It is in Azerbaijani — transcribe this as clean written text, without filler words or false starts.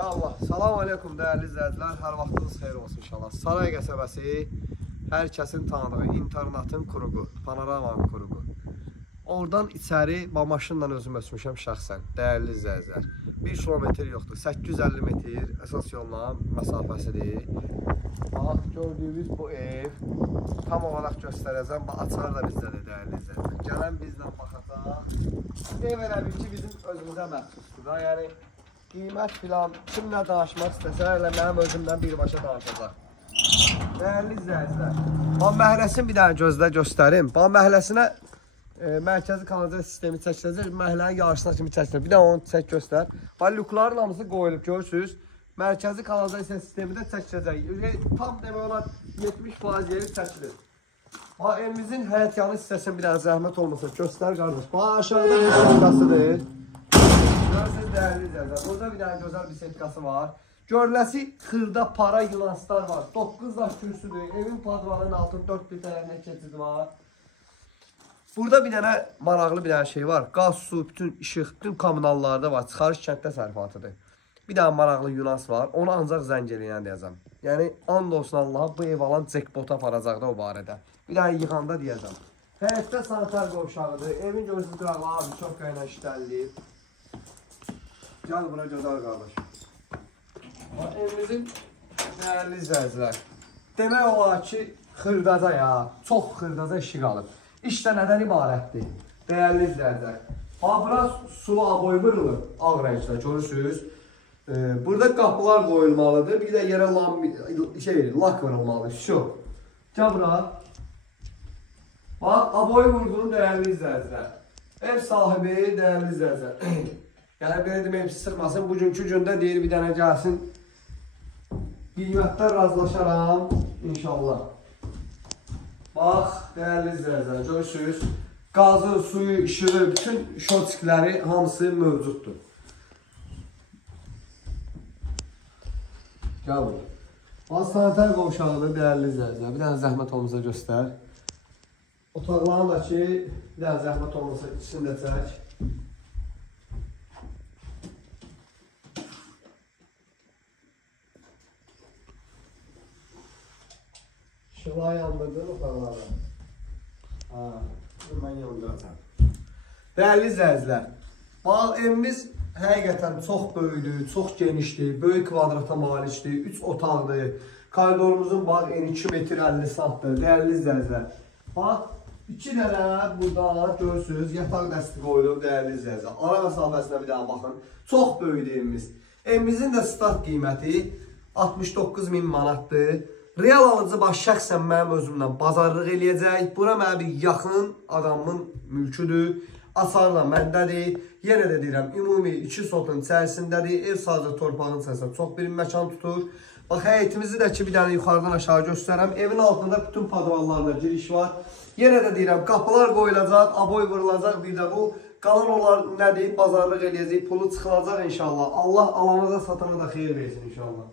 Ya Allah, salam aleykum dəyərli izləyicilər, hər vaxtınız xeyir olsun inşallah. Saray qəsəbəsi hər kəsin tanıdığı internatın kuruğu, panoramanın kuruğu. Oradan içəri maşınla özüm ölçmüşəm şəxsən, dəyərli izləyicilər. 1 kilometr yoxdur, 850 metr əsas yolla məsafəsidir. Bax, gördüyünüz bu ev tam olaraq göstərəcəm, açar da bizdədir dəyərli izləyicilər. Gələn bizlə baxacaq. Ev elə bil ki, bizim özümüzə məxsusdur da, yəni qiymət filan, kimlə danışmaq istəsə, elə mənim özümdən birbaşa danışacaq. Dəyərli izləyicilər, Ban məhləsini bir dənə gözlə göstərim. Ban məhləsinə mərkəzi kanalizasiya sistemi çəkiləcək, məhlənin yarısına kimi çəkilir. Bir dənə onu çək göstər. Lükların hamısı qoyulub, görürsünüz. Mərkəzi kanalizasiya sistemi də çəkiləcək. Tam demək olar 70% yeri çəkilir. Evimizin həyətyanı hissəsini bir dənə zəhmət olmasa göstər qardaş. Aşağıda bir sentkasıdır. Görürsünüz dəyərli izləyicilər. Burada bir dənə gözəl bir sentkası var. Görüləsi xırda para yılanslar var. 9 daş kürsüdür. Evin padvalının altında 4 bir tərəfində keçidi var. Burada bir dənə maraqlı bir dənə şey var. Qaz, su, bütün işıq, bütün kommunallarda var. Çıxarış kənd təsərrüfatıdır. Bir dənə maraqlı Yunans var. Onu ancaq zəng eləyən deyəcəm. Yəni, and olsun Allaha bu ev alan jackpot aparacaq da o barədə. Bir dənə yığanda deyəcəm. Həyətdə sanitar qovşağıdır. Evin gözü qıraqlı abi çox qayna işlənliyib. Gəl bura gözəl qardaş. Evimizin dəyərli izləyicilər. Demək olar ki, xırdaca ya. Çox xırdaca işi qalıb. İş də nədən ibarətdir? Dəyərli izləyicilər. Bura sulu aboy vurulur. Ağ rəngdə görürsünüz. Burada qapılar qoyulmalıdır. Bir də yerə lak vurulmalıdır. Şu. Gəl bura. Bax, aboy vurduğum dəyərli izləyicilər. Ev sahibi dəyərli izləyicilər. Yəni, belə deməyim, sıxmasın. Bugünkü gündə deyir, bir dənə gəlsin. Qiymətlər razılaşaram. İnşallah. Bax, dəyərli izləyicilər, görürsünüz. Qazı, suyu, işığı, bütün şotikləri hamısı mövcuddur. Gəl bura. Bax, sanitar qovşağıdır, dəyərli izləyicilər. Bir dənə zəhmət olmasa göstər. Otaqların da ki, bir dənə zəhmət olmasa içində çək. Şıla yandırdın otaqlarda. Mən yandıracam. Dəyərli izləyicilər, evimiz həqiqətən çox böyükdür, çox genişdir, böyük kvadrata malikdir, 3 otaqdır. Koridorumuzun eni 2 metr 50 santdır. Dəyərli izləyicilər, bax, 2 dənə burada görürsünüz, yataq dəsti qoyulub, dəyərli izləyicilər. Ara məsafəsinə bir daha baxın. Çox böyükdür evimiz. Evimizin də start qiyməti 69.000 manatdır. Real alıcı baş şəxsən mənim özümdən bazarlıq eləyəcək. Bura mənə bir yaxın adamın mülküdür. Açar da məndədir. Yenə də deyirəm, ümumi 2 sotun içərisindədir. Ev sadəcə torpağın içərisində çox bir məkan tutur. Bax, həyətimizi də ki, bir dənə yuxarıdan aşağı göstərəm. Evin altında bütün padvallarına giriş var. Yenə də deyirəm, qapılar qoyulacaq, aboy vurulacaq. Bir də bu, qalan olar nə deyib, bazarlıq eləyəcək, pulu çıxılacaq inşallah. Allah alana da satana da xeyir versin inşallah.